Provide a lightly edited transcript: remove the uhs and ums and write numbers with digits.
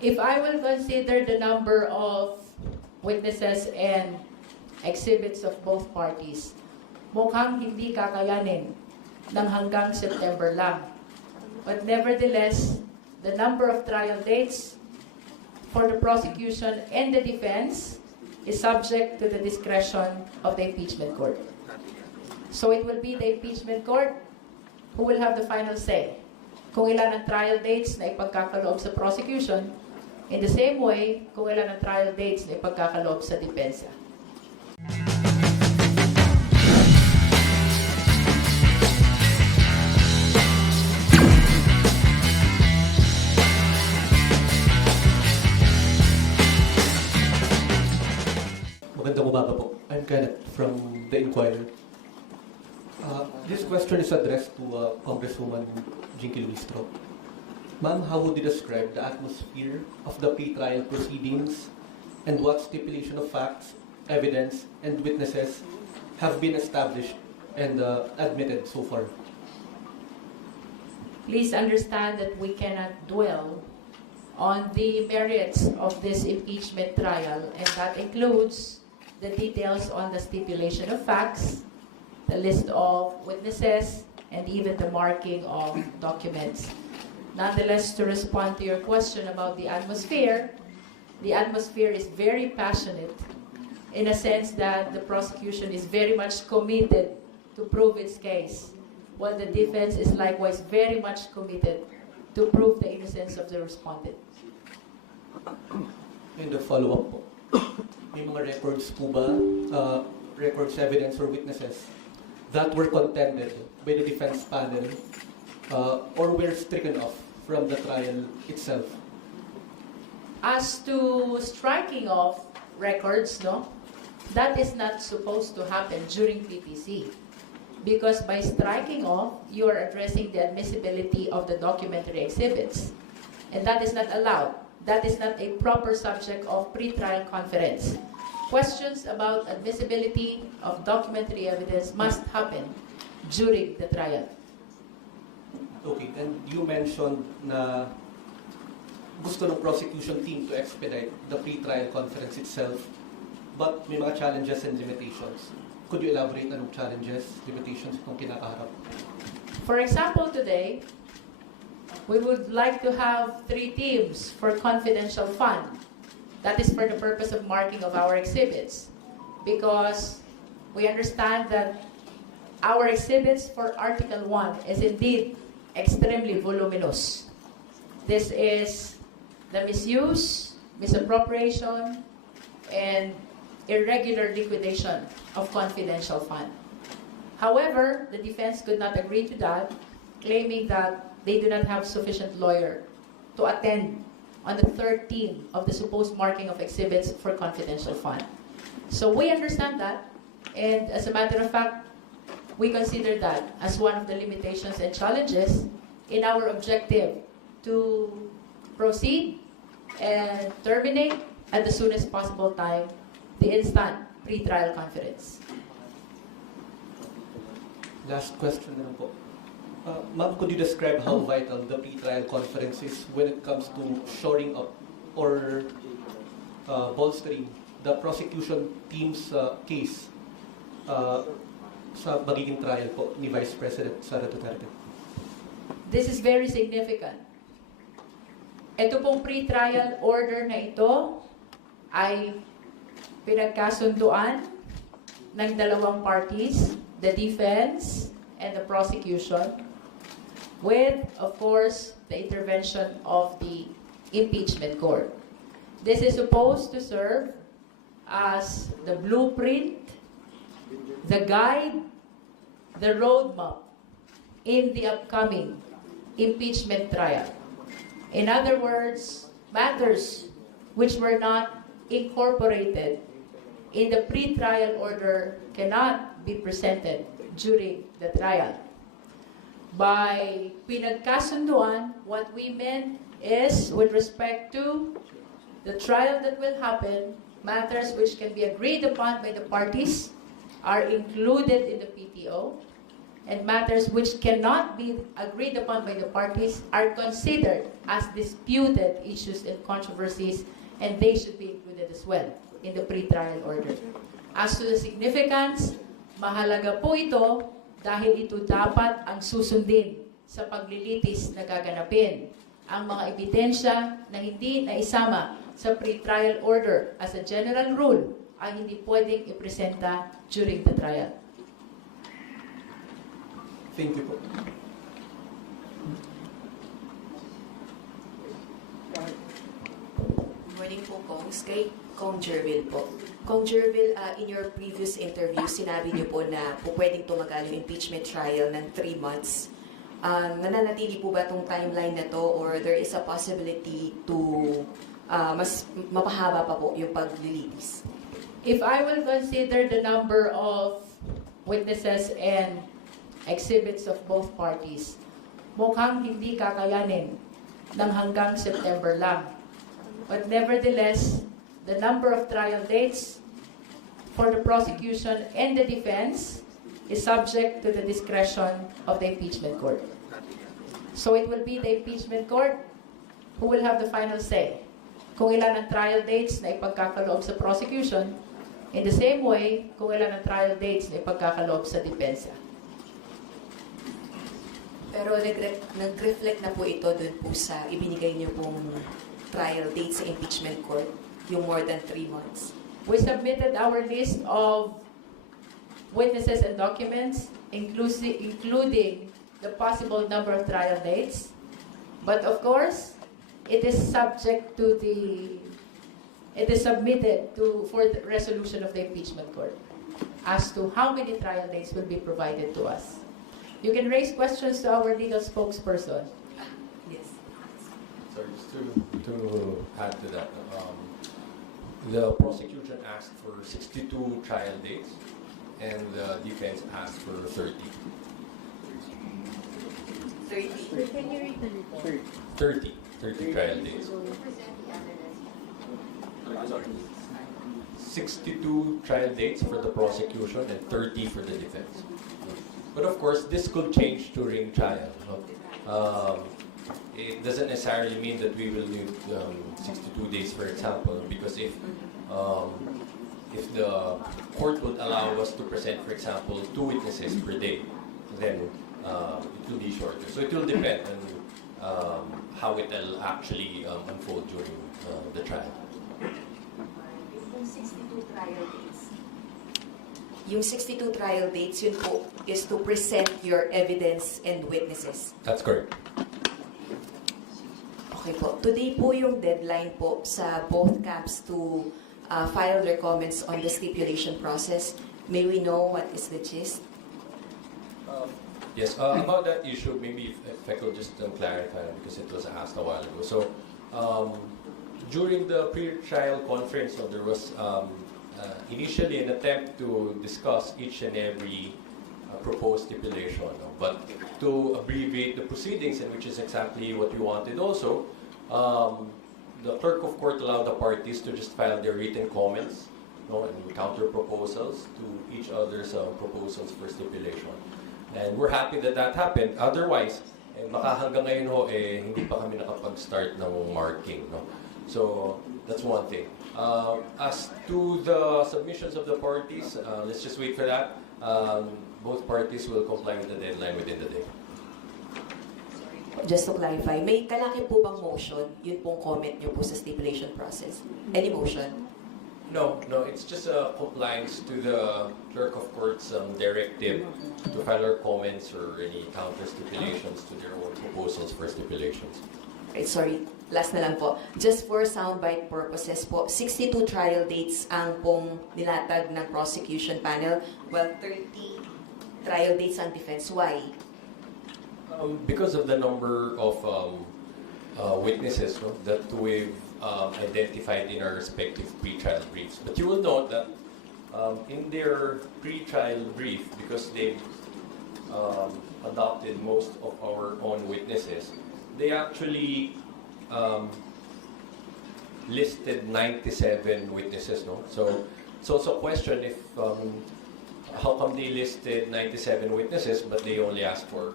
If I will consider the number of witnesses and exhibits of both parties, mukhang hindi kakayanin ng hanggang September lang. But nevertheless, the number of trial dates for the prosecution and the defense is subject to the discretion of the impeachment court. So it will be the impeachment court who will have the final say kung ilan ang trial dates na ipagkakaloob sa prosecution, in the same way kung ilan ang trial dates na ipagkakaloob sa depensa. Magandang umaga po. I'm Kenneth from The Inquirer. This question is addressed to Congresswoman Jinky Luistro. Ma'am, how would you describe the atmosphere of the pre-trial proceedings and what stipulation of facts, evidence, and witnesses have been established and admitted so far? Please understand that we cannot dwell on the merits of this impeachment trial, and that includes the details on the stipulation of facts, the list of witnesses, and even the marking of documents. Nonetheless, to respond to your question about the atmosphere is very passionate in a sense that the prosecution is very much committed to prove its case, while the defense is likewise very much committed to prove the innocence of the respondent. And a follow-up po. May mga records po ba, records, evidence, or witnesses that were contended by the defense panel or were stricken off from the trial itself? As to striking off records, that is not supposed to happen during PTC. Because by striking off, you are addressing the admissibility of the documentary exhibits. And that is not allowed. That is not a proper subject of pre-trial conference. Questions about admissibility of documentary evidence must happen during the trial. Okay, and you mentioned na gusto ng prosecution team to expedite the pre-trial conference itself, but may mga challenges and limitations. Could you elaborate anong challenges, limitations itong kinakaharap? For example, today, we would like to have 3 teams for confidential fund. That is for the purpose of marking of our exhibits. Because we understand that our exhibits for Article 1 is indeed extremely voluminous. This is the misuse, misappropriation, and irregular liquidation of confidential fund. However, the defense could not agree to that, claiming that they do not have sufficient lawyer to attend on the 3rd team of the supposed marking of exhibits for confidential fund. So we understand that, and as a matter of fact, we consider that as one of the limitations and challenges in our objective to proceed and terminate at the soonest possible time the instant pre-trial conference. Last question na lang po. Ma'am, could you describe how vital the pre-trial conference is when it comes to shoring up or bolstering the prosecution team's case sa magiging trial po ni Vice President Sara Duterte? This is very significant. Ito pong pre-trial order na ito ay pinagkasunduan ng dalawang parties, the defense and the prosecution, with, of course, the intervention of the impeachment court. This is supposed to serve as the blueprint, the guide, the roadmap in the upcoming impeachment trial. In other words, matters which were not incorporated in the pre-trial order cannot be presented during the trial. By pinagkasunduan, what we meant is with respect to the trial that will happen, matters which can be agreed upon by the parties are included in the PTO, and matters which cannot be agreed upon by the parties are considered as disputed issues and controversies, and they should be included as well in the pre-trial order. As to the significance, mahalaga po ito dahil ito dapat ang susundin sa paglilitis na gaganapin. Ang mga ebidensya na hindi naisama sa pre-trial order as a general rule ay hindi pwedeng ipresenta during the trial. Thank you po. Good morning po, Kongs. Kay Kong Jervil po. Kong Jervil, in your previous interview, sinabi niyo po na po pwedeng tumagal yung impeachment trial ng 3 months. Nananatili po ba itong timeline na to, or there is a possibility to mas mapahaba pa po yung paglilitis? If I will consider the number of witnesses and exhibits of both parties, mukhang hindi kakayanin ng hanggang September lang. But nevertheless, the number of trial dates for the prosecution and the defense is subject to the discretion of the impeachment court. So it will be the impeachment court who will have the final say kung ilan ang trial dates na ipagkakaloob sa prosecution, in the same way kung ilan ang trial dates na ipagkakaloob sa depensa. Pero nag-reflect na po ito dun po sa ibinigay niyo pong trial date sa impeachment court, yung more than 3 months. We submitted our list of witnesses and documents, including the possible number of trial dates. But of course, it is subject to it is submitted for the resolution of the impeachment court as to how many trial dates will be provided to us. You can raise questions to our legal spokesperson. Yes. Sorry, just to add to that, the prosecution asked for 62 trial dates, and the defense asked for 30. 30 trial dates. 62 trial dates for the prosecution and 30 for the defense. But of course, this could change during trial. No? It doesn't necessarily mean that we will need 62 days, for example, because if the court would allow us to present, for example, 2 witnesses per day, then it will be shorter. So it will depend on how it will actually unfold during the trial. Yung 62 trial dates. Yung 62 trial dates, yun po is to present your evidence and witnesses. That's correct. Okay po. Today po yung deadline po sa both camps to file their comments on the stipulation process. May we know what is the gist? Yes, about that issue, maybe if I could just clarify, because it was asked a while ago. So, during the pre-trial conference, there was initially an attempt to discuss each and every proposed stipulation. But to abbreviate the proceedings, and which is exactly what we wanted also, the clerk of court allowed the parties to just file their written comments, and counter proposals to each other's proposals for stipulation. And we're happy that that happened. Otherwise, baka hanggang ngayon ho, hindi pa kami nakapag-start ng marking. No? So, that's one thing. As to the submissions of the parties, let's just wait for that. Both parties will comply with the deadline within the day. Just to clarify, may kalaki po bang motion? Yun pong comment nyo po sa stipulation process. Any motion? No, it's just a compliance to the clerk of court's directive to file our comments or any counter stipulations to their own proposals for stipulations. Right, sorry, last na lang po. Just for soundbite purposes po, 62 trial dates ang pong nilatag ng prosecution panel, while 30 trial dates ang defense. Why? Because of the number of witnesses that we've identified in our respective pre-trial briefs. But you will note that in their pre-trial brief, because they've adopted most of our own witnesses, they actually listed 97 witnesses. No? So it's also a question if how come they listed 97 witnesses but they only asked for